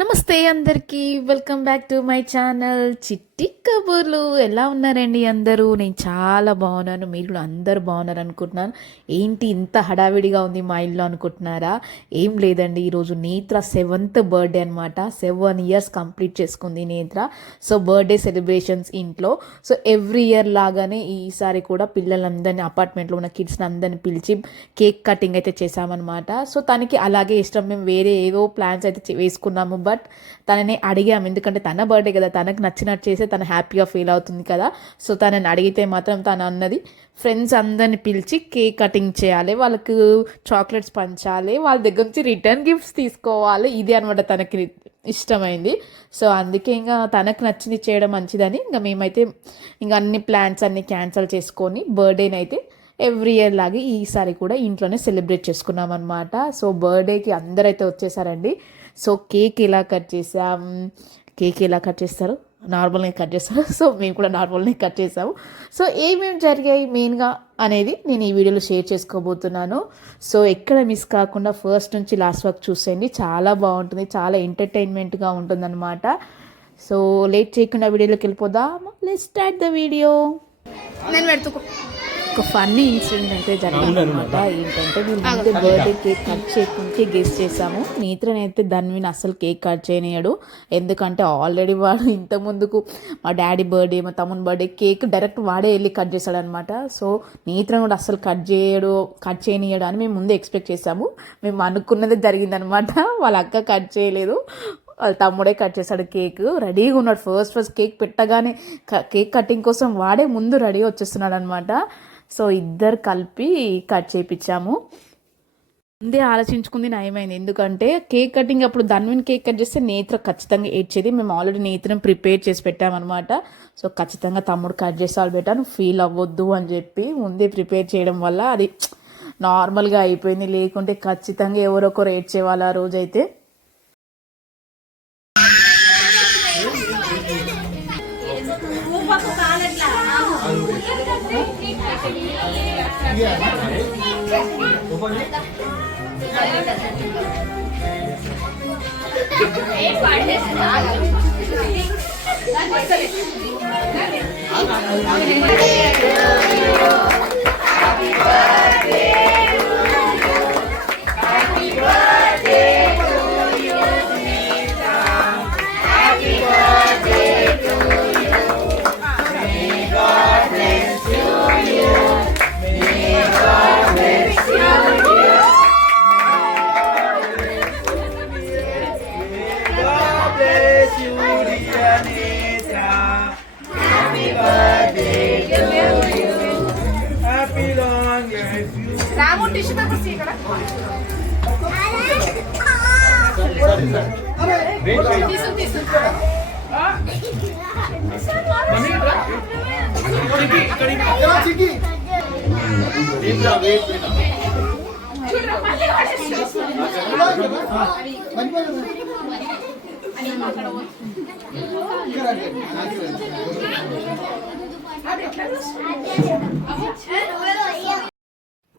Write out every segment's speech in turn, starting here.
నమస్తే అందరికీ welcome back to my channel చిట్టి కబుర్లు. ఎలా ఉన్నారండి అందరూ? నేను చాలా బాగున్నాను, మీరు కూడా అందరు బాగున్నారు అనుకుంటున్నాను. ఏంటి ఇంత హడావిడిగా ఉంది మా ఇల్లు అనుకుంటున్నారా? ఏం లేదండి, ఈరోజు నేత్ర 7th బర్త్డే అనమాట. 7 years కంప్లీట్ చేసుకుంది నేత్ర. సో బర్త్డే సెలబ్రేషన్స్ ఇంట్లో. సో ఎవ్రీ ఇయర్ లాగానే ఈసారి కూడా పిల్లలందరినీ, అపార్ట్మెంట్లో ఉన్న కిడ్స్ని అందరిని పిలిచి కేక్ కటింగ్ అయితే చేసామన్నమాట. సో తనకి అలాగే ఇష్టం. మేము వేరే ఏవో ప్లాన్స్ అయితే వేసుకున్నాము, బట్ తనని అడిగాము, ఎందుకంటే తన బర్త్డే కదా, తనకు నచ్చినట్టు చేస్తే తను హ్యాపీగా ఫీల్ అవుతుంది కదా. సో తనని అడిగితే మాత్రం తను అన్నది ఫ్రెండ్స్ అందరిని పిలిచి కేక్ కటింగ్ చేయాలి, వాళ్ళకు చాక్లెట్స్ పంచాలి, వాళ్ళ దగ్గర నుంచి రిటర్న్ గిఫ్ట్స్ తీసుకోవాలి. ఇది అనమాట తనకి ఇష్టమైంది. సో అందుకే ఇంకా తనకు నచ్చింది చేయడం మంచిదని ఇంకా మేమైతే ఇంకా అన్ని ప్లాన్స్ అన్ని క్యాన్సిల్ చేసుకొని బర్త్డేని అయితే ఎవ్రీ ఇయర్ లాగే ఈసారి కూడా ఇంట్లోనే సెలబ్రేట్ చేసుకున్నాం అనమాట. సో బర్త్డేకి అందరైతే వచ్చేసారండి. సో కేక్ ఎలా కట్ చేసాం, కేక్ ఎలా కట్ చేస్తారు, నార్మల్గా కట్ చేస్తారు. సో మేము కూడా నార్మల్గా కట్ చేసాము. సో ఏమేమి జరిగాయి మెయిన్గా అనేది నేను ఈ వీడియోలో షేర్ చేసుకోబోతున్నాను. సో ఎక్కడ మిస్ కాకుండా ఫస్ట్ నుంచి లాస్ట్ వరకు చూసేయండి, చాలా బాగుంటుంది, చాలా ఎంటర్టైన్మెంట్గా ఉంటుందన్నమాట. సో లేట్ చేయకుండా వీడియోలోకి వెళ్ళిపోదాం. Let's start the video. నేను పెడుతుకో. ఒక ఫన్నీ ఇన్సిడెంట్ అయితే జరిగిందనమాట. ఏంటంటే మేము ముందే బర్త్డే కేక్ కట్ చేయకుంటే గెస్ చేసాము. నేత్రనైతే ధన్విని అసలు కేక్ కట్ చేయనియడు, ఎందుకంటే ఆల్రెడీ వాడు ఇంతకుముందుకు మా డాడీ బర్త్డే, మా తమ్ముని బర్త్డే కేక్ డైరెక్ట్ వాడే వెళ్ళి కట్ చేశాడు అనమాట. సో నేత్రను కూడా అసలు కట్ చేయనియడు అని మేము ముందే ఎక్స్పెక్ట్ చేసాము. మేము అనుకున్నదే జరిగిందనమాట. వాళ్ళ అక్క కట్ చేయలేదు, వాళ్ళ తమ్ముడే కట్ చేశాడు. కేక్ రెడీగా ఉన్నాడు. ఫస్ట్ కేక్ పెట్టగానే కేక్ కటింగ్ కోసం వాడే ముందు రెడీ వచ్చేస్తున్నాడు అనమాట. సో ఇద్దరు కలిపి కట్ చేయించాము. ముందే ఆలోచించుకుంది నయమైంది, ఎందుకంటే కేక్ కటింగ్ అప్పుడు ధన్విన్ కేక్ కట్ చేస్తే నేత్ర ఖచ్చితంగా ఏడ్చేది. మేము ఆల్రెడీ నేత్రం ప్రిపేర్ చేసి పెట్టామన్నమాట. సో ఖచ్చితంగా తమ్ముడు కట్ చేసాలు బెటా, నువ్వు ఫీల్ అవ్వద్దు అని చెప్పి ముందే ప్రిపేర్ చేయడం వల్ల అది నార్మల్గా అయిపోయింది. లేకుంటే ఖచ్చితంగా ఎవరొకరు ఏడ్చేవాళ్ళు ఆ రోజైతే. టిష్యూ పేపర్స్ ఇక్కడ తీసు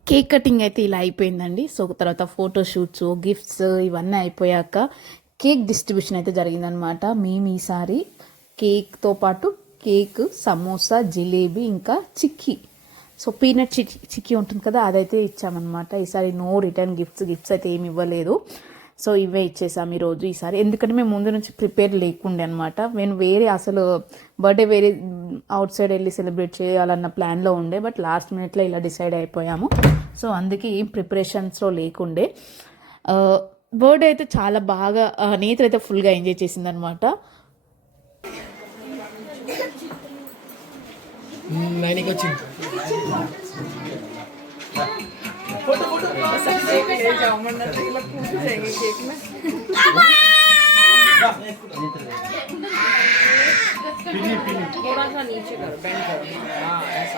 కేక్ కటింగ్ అయితే ఇలా అయిపోయిందండి. సో తర్వాత ఫోటోషూట్స్, గిఫ్ట్స్ ఇవన్నీ అయిపోయాక కేక్ డిస్ట్రిబ్యూషన్ అయితే జరిగిందనమాట. మేము ఈసారి కేక్తో పాటు కేక్, సమోసా, జిలేబీ, ఇంకా చిక్కీ, సో పీనట్ చిక్కీ ఉంటుంది కదా, అదైతే ఇచ్చామన్నమాట. ఈసారి నో రిటర్న్ గిఫ్ట్స్ అయితే ఏమి ఇవ్వలేదు. సో ఇవే ఇచ్చేసాము ఈరోజు ఈసారి, ఎందుకంటే మేము ముందు నుంచి ప్రిపేర్ లేకుండే అనమాట. నేను అసలు బర్త్డే వేరే అవుట్ సైడ్ వెళ్ళి సెలబ్రేట్ చేయాలన్న ప్లాన్లో ఉండే, బట్ లాస్ట్ మినిట్లో ఇలా డిసైడ్ అయిపోయాము. సో అందుకే ఏం ప్రిపరేషన్స్లో లేకుండే. బర్త్డే అయితే చాలా బాగా నేత్ర అయితే ఫుల్గా ఎంజాయ్ చేసిందనమాట. थोड़ा सा नीचे करो, बेंड करो। हाँ ऐसा।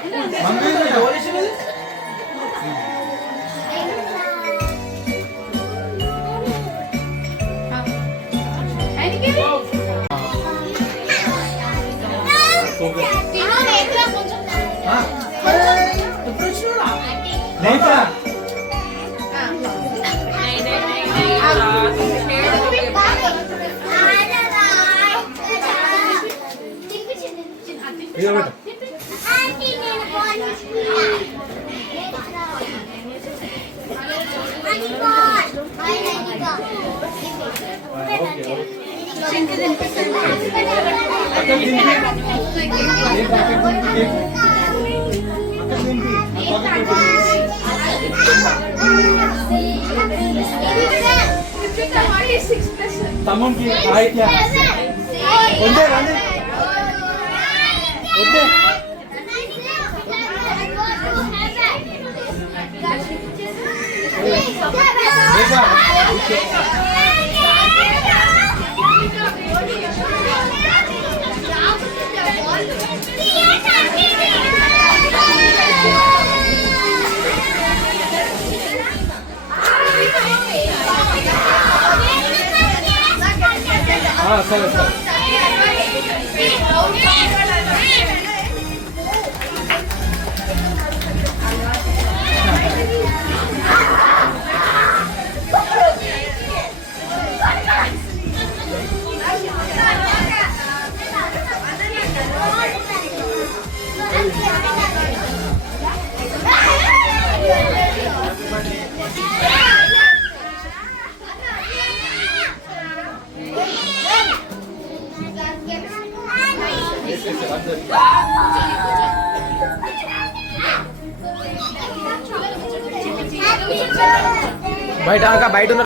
తమ్ముకి హాయ్ క్యా ఉండే రండి ఉండే సరే సరే బయట బయట ఉన్న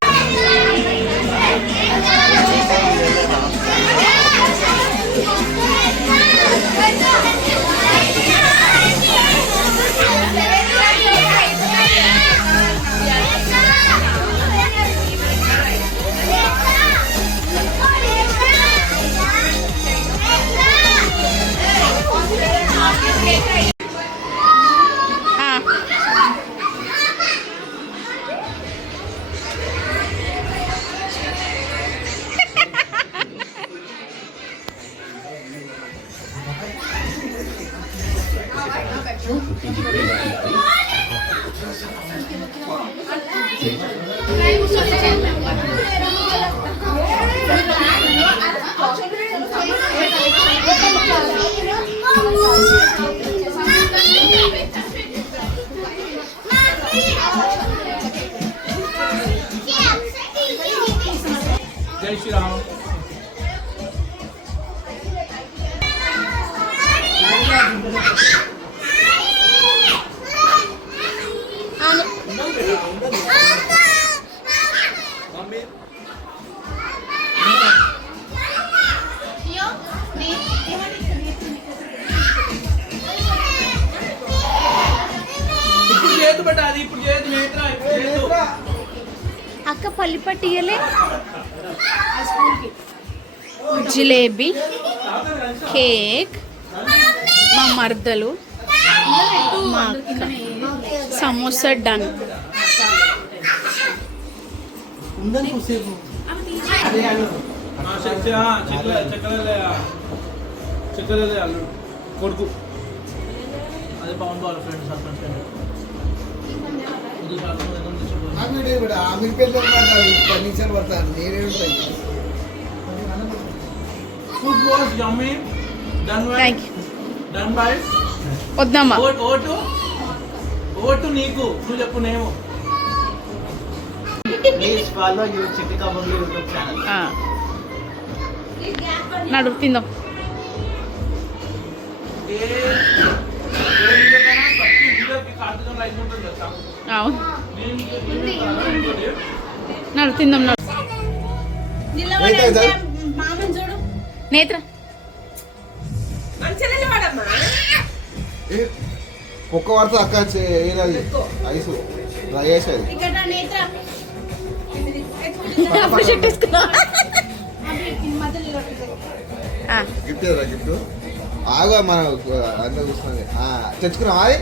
జై శ్రీరామ్ అక్క పల్లిపట్టి ఇయ్యలే జిలేబీ కేక్ మా మర్దలు మా అక్క సమోసా డన్ కొడుకు అదే పవన్ వాళ్ళ ఫ్రెండ్ సర్పంచ్ ఫర్నిచర్ పడతాను నేనే ఉంటాయి food was yummy done bye thank you done bye వద్దామా ఓటు నీకు నువ్వు చెప్పు నేమో ప్లీజ్ ఫాలో యువర్ చిట్టి కబుర్లు యూట్యూబ్ ఛానల్ నడు తిందాం అవును నడు తిందాం నడు నేత్ర ఒక్క వార్త అక్క ఏది ఐసు డ్రై ఐస్ అది గిఫ్ట్ ఏదా గిఫ్ట్ ఆగా మనం అందరూ చూస్తున్నాం తెచ్చుకున్నాం అది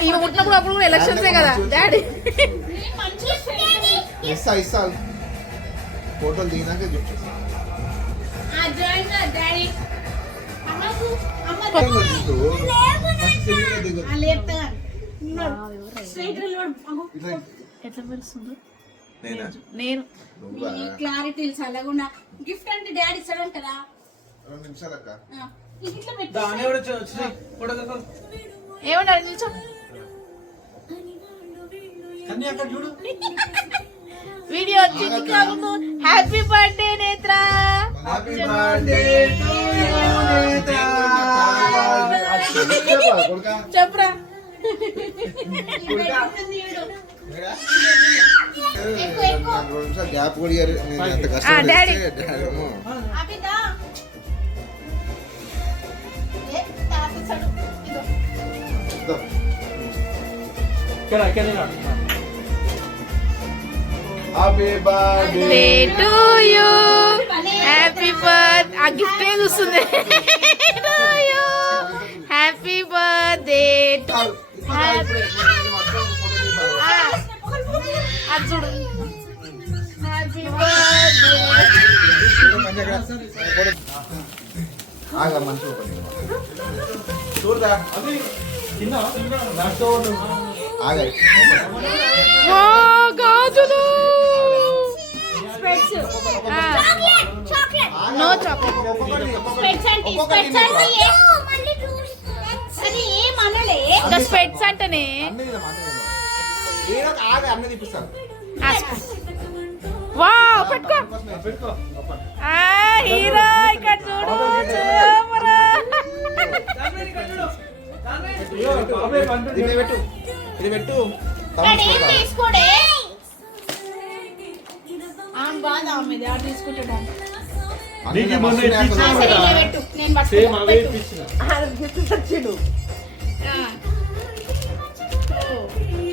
ఈమె పుట్టినప్పుడు అప్పుడు కూడా ఎలక్షన్సే కదా డాడీ. ఇస్తా ఫోటోలు దిగినాక గిఫ్ట్ ఇట్లా ఎట్లా పిలుస్తుండ్రు నేనా నేను నువ్వా క్లారిటీ చల్లకుండా గిఫ్ట్ అంటే డాడీ ఇస్తాడంటారా 2 నిమిషాలు అక్క ఇట్లా పెట్టి దాని కూడా వచ్చి ఫోటోగ్రాఫర్ ఏమన్నారు నిల్చో కానీ అక్కడ చూడు వీడియో వచ్చింది కాదు హ్యాపీ బర్త్డే నేత్ర హ్యాపీ బర్త్డే టు యు కొడుకా చెప్పురా రెండు నిమిషాలు గ్యాప్ కూడా ఇయ్యరు. నేను ఎంత కష్టపడి డాడీ. చేస్తే డాడీ ఏమో. అభిదా ఇదో. ఇక్కడ happy birthday to you happy birth ఆ గిఫ్ట్ ఏ చూస్తుంది హ్యాపీ బర్త్డే అది చూడు హ్యాపీ బర్త్డే ఆగా మనసు చూడదా అది కింద దాంట్లో ఆగా గాజులు నో చాక్లెట్ ఇంకా స్పెట్స్ అంటేనే ఆగా అన్నీ తీపిస్తాను వా పెట్టుకో పెట్టుకో ఆ హీరో ఇక్కడ చూడు చూపరా ఇది పెట్టు ఇది పెట్టు తీసుకోడే ఆమె బాధ ఆమెది ఆ తీసుకుంటాడు నీకు మొన్న ఇచ్చాను కదా పెట్టు నేను సేమ్ పట్టుకుంటా. అవే ఇప్పించిన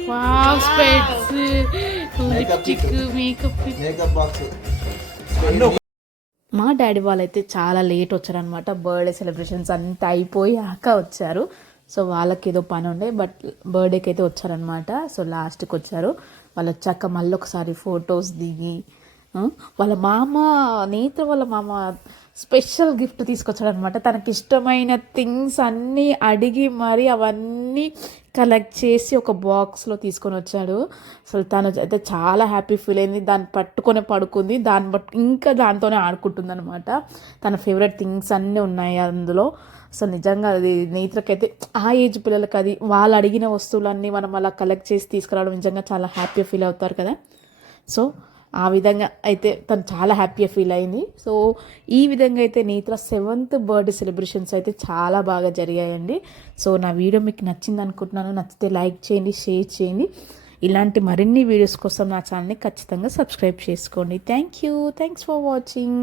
వావ్ స్పెట్స్ లిప్స్టిక్ మేకప్ మేకప్ బాక్స్ మా డాడీ వాళ్ళైతే చాలా లేట్ వచ్చారనమాట. బర్త్డే సెలబ్రేషన్స్ అంతా అయిపోయాక వచ్చారు. సో వాళ్ళకి ఏదో పని ఉండే, బట్ బర్త్డేకి అయితే వచ్చారనమాట. సో లాస్ట్కి వచ్చారు. వాళ్ళు వచ్చాక మళ్ళీ ఒకసారి ఫొటోస్ దిగి వాళ్ళ మామ నేత్ర వాళ్ళ మామ స్పెషల్ గిఫ్ట్ తీసుకొచ్చాడనమాట. తనకి ఇష్టమైన థింగ్స్ అన్నీ అడిగి మరి అవన్నీ కలెక్ట్ చేసి ఒక బాక్స్లో తీసుకొని వచ్చాడు. అసలు తను అయితే చాలా హ్యాపీ ఫీల్ అయింది. దాన్ని పట్టుకొని పడుకుంది. దాన్ని ఇంకా దాంతోనే ఆడుకుంటుంది అనమాట. తన ఫేవరెట్ థింగ్స్ అన్నీ ఉన్నాయి అందులో. సో నిజంగా అది నేత్రకైతే ఆ ఏజ్ పిల్లలకి అది వాళ్ళు అడిగిన వస్తువులన్నీ మనం అలా కలెక్ట్ చేసి తీసుకురావడం నిజంగా చాలా హ్యాపీగా ఫీల్ అవుతారు కదా. సో ఆ విధంగా అయితే తను చాలా హ్యాపీగా ఫీల్ అయింది. సో ఈ విధంగా అయితే నేత్ర 7th బర్త్డే సెలబ్రేషన్స్ అయితే చాలా బాగా జరిగాయండి. సో నా వీడియో మీకు నచ్చింది అనుకుంటున్నాను. నచ్చితే లైక్ చేయండి, షేర్ చేయండి. ఇలాంటి మరిన్ని వీడియోస్ కోసం నా ఛానల్ని ఖచ్చితంగా సబ్స్క్రైబ్ చేసుకోండి. Thanks for watching.